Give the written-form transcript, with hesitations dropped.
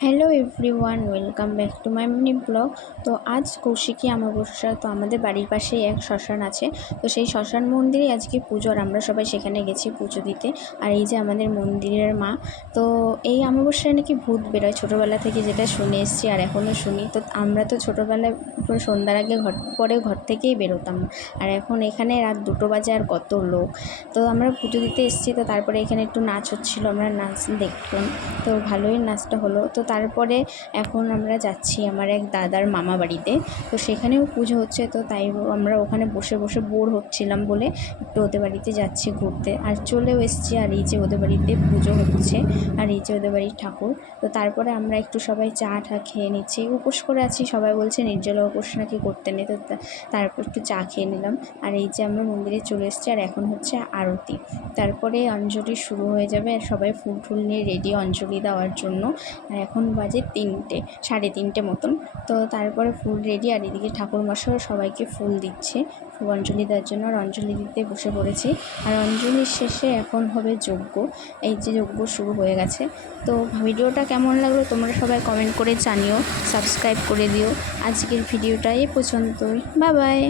Hello everyone, welcome back to my mini blog. তো আজ কৌশিকী অমাবস্যা। তো আমাদের বাড়ির পাশেই এক শ্মশান আছে। তো সেই শ্মশান মন্দিরে আজকে পুজো, আর আমরা সবাই সেখানে গেছি পুজো দিতে। আর এই যে আমাদের মন্দিরের মা। তো এই অমাবস্যায় নাকি ভূত বেরোয়, ছোটোবেলা থেকে যেটা শুনে এসেছি আর এখনও শুনি। তো আমরা তো ছোটোবেলায় পুরো সন্ধ্যার আগে ঘর থেকেই বেরোতাম না। আর এখন এখানে রাত 2টো বাজে আর কত লোক। তো আমরা পুজো দিতে এসেছি। তো তারপরে এখানে একটু নাচ হচ্ছিলো, আমরা নাচ দেখলাম। তো ভালোই নাচটা হলো। তো তারপরে এখন আমরা যাচ্ছি আমার এক দাদার মামা বাড়িতে। তো সেখানেও পুজো হচ্ছে। তো তাই আমরা ওখানে বসে বসে বোর হচ্ছিলাম বলে একটু ওদের বাড়িতে যাচ্ছি ঘুরতে, আর চলেও এসেছি। আর এই যে ওদের বাড়িতে পুজো হচ্ছে, আর এই যে ওদের বাড়ির ঠাকুর। তো তারপরে আমরা একটু সবাই চা খেয়ে নিচ্ছি। উপোস করে আছি, সবাই বলছে নির্জলা উপোস নাকি করতে নেই। তো তারপর একটু চা খেয়ে নিলাম। আর এই যে আমরা মন্দিরে চলে এসেছি, আর এখন হচ্ছে আরতি। তারপরে অঞ্জলি শুরু হয়ে যাবে, আর সবাই ফুল নিয়ে রেডি অঞ্জলি দেওয়ার জন্য। আর এখন বাজে 3টে, 3:30 মতন। তো তারপরে ফুল রেডি, আর এদিকে ঠাকুরমশাই সবাইকে ফুল দিচ্ছে অঞ্জলি দেওয়ার জন্য। আর অঞ্জলি দিতে বসে পড়েছি। আর অঞ্জলির শেষে এখন হবে যজ্ঞ। এই যে যজ্ঞ শুরু হয়ে গেছে। তো ভিডিওটা কেমন লাগলো তোমরা সবাই কমেন্ট করে জানিও, সাবস্ক্রাইব করে দিও। আজকের ভিডিওটা এই পর্যন্তই। Bye bye.